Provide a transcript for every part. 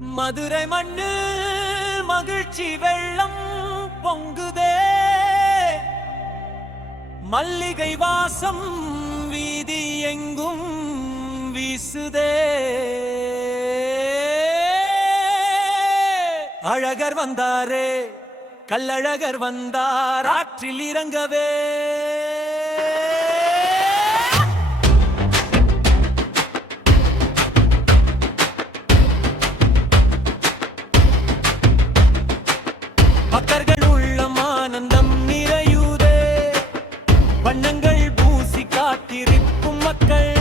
மதுரை மண்ணு மகிழ்ச்சி வெள்ளம் பொங்குதே, மல்லிகை வாசம் வீதி எங்கும் வீசுதே. அழகர் வந்தாரே, கல்லழகர் வந்தார் ஆற்றில் இறங்கவே. பக்தர்கள் உள்ளம் ஆனந்தம் நிறையுதே, வண்ணங்கள் பூசி காத்திருக்கும் மக்கள்.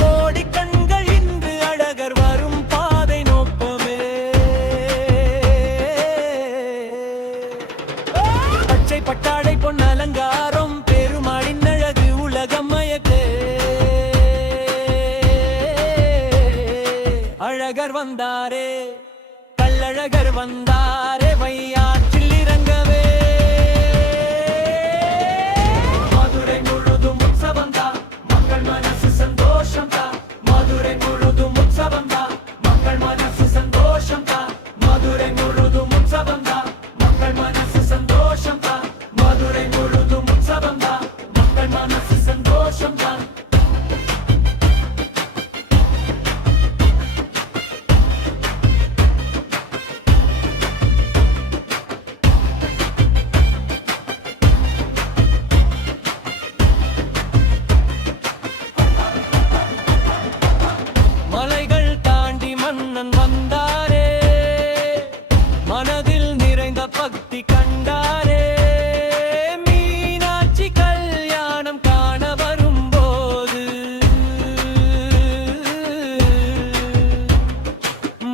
கோடி கண்கள் இன்று அழகர் வரும் பாதை நோக்கமே. பச்சை பட்டாடை பொன் அலங்காரம் பெருமாளின் அழகு உலகம் மயக்கே. அழகர் வந்தாரே, கல்லழகர் வந்தாரே வையாற்றில் இறங்கவே. மதுரை முழுதும் உற்சவந்தா, மக்கள் மனசு சந்தோஷம்தா. மதுரை முழுதும் உற்சவந்தா, மக்கள் மனசு சந்தோஷம்தா. மதுரை முழுதும் உற்சவந்தா, மக்கள் மனசு சந்தோஷம்தா. மதுரை முழுதும் உற்சவந்தா, மக்கள் மனசு சந்தோஷம்தா. மலைகள் தாண்டி மன்னன் வந்தாரே, மனதில் நிறைந்த பக்தி கண்டாரே. மீனாட்சி கல்யாணம் காண வரும்போது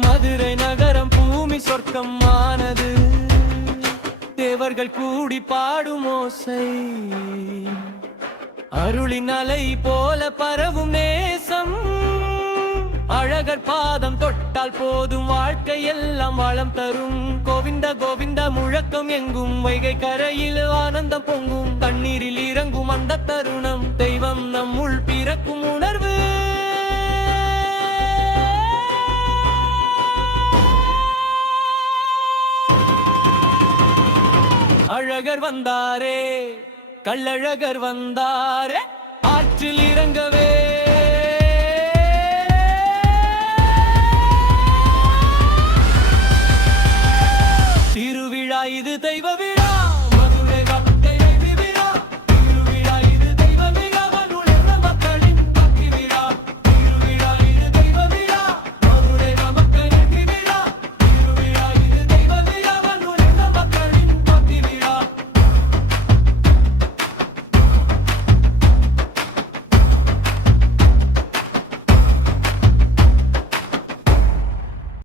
மதுரை நகரம் பூமி சொர்க்கம் ஆனது. தேவர்கள் கூடி பாடும் ஓசை, அருளின் அலை போல பரவும் நேசம். அழகர் பாதம் தொட்டால் போதும், வாழ்க்கை எல்லாம் வளம் தரும். கோவிந்த கோவிந்த முழக்கம் எங்கும், வைகை கரையில் ஆனந்தம் பொங்கும். தண்ணீரில் இறங்கும் அந்த தருணம், தெய்வம் நம்முள் பிறக்கும் உணர்வு. அழகர் வந்தாரே, கல்லழகர் வந்தாரே ஆற்றில் இறங்கவே.